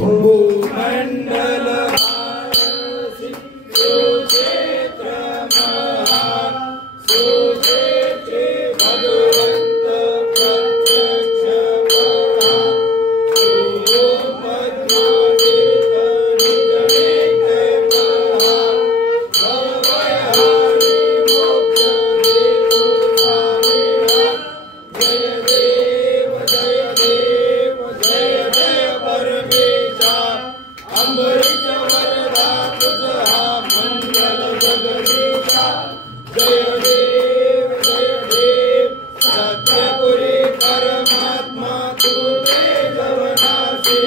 भूमंडल भारसी सुक्षेत्र महा सुक्षेत्रे भगवंत प्रत्यक्ष परा सुपद्मातीर्थ निजनेते महा भवभयहारी मोक्ष हेतु स्वामिना जय देव जय देव जय जय परमेशा अम्बरीश वरदा तुझा मंगल जगदीशा जय देव सत्यपुरी परमात्मा तू जवनासी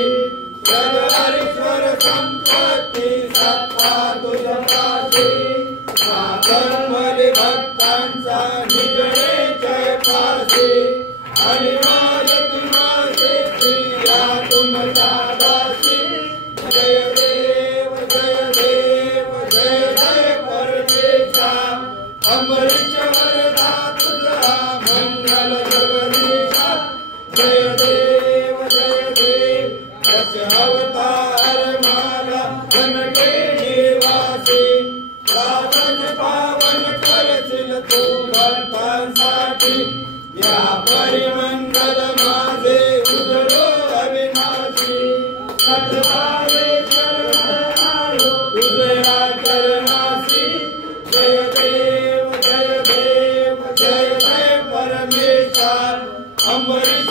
जगदीश्वर संपत्ति सत्ता तुझपाशी साधर्मली भक्तांचा निजणे जय पासी आणि माझ तुला सिद्धिया तुमचा दासी जय देव जय जय परमेशा अमरीश वरदा तुझा मंगल जगदीशा जय देव दश अवतार माला घनटे निवासी साधन पावन करशील तू भक्तांसाठी या परिमंगल माझे उजळो अविनाशी सद्भावे शरण आलो तुझ्या चरणासी जय देव जय परमेशा अम्बरीश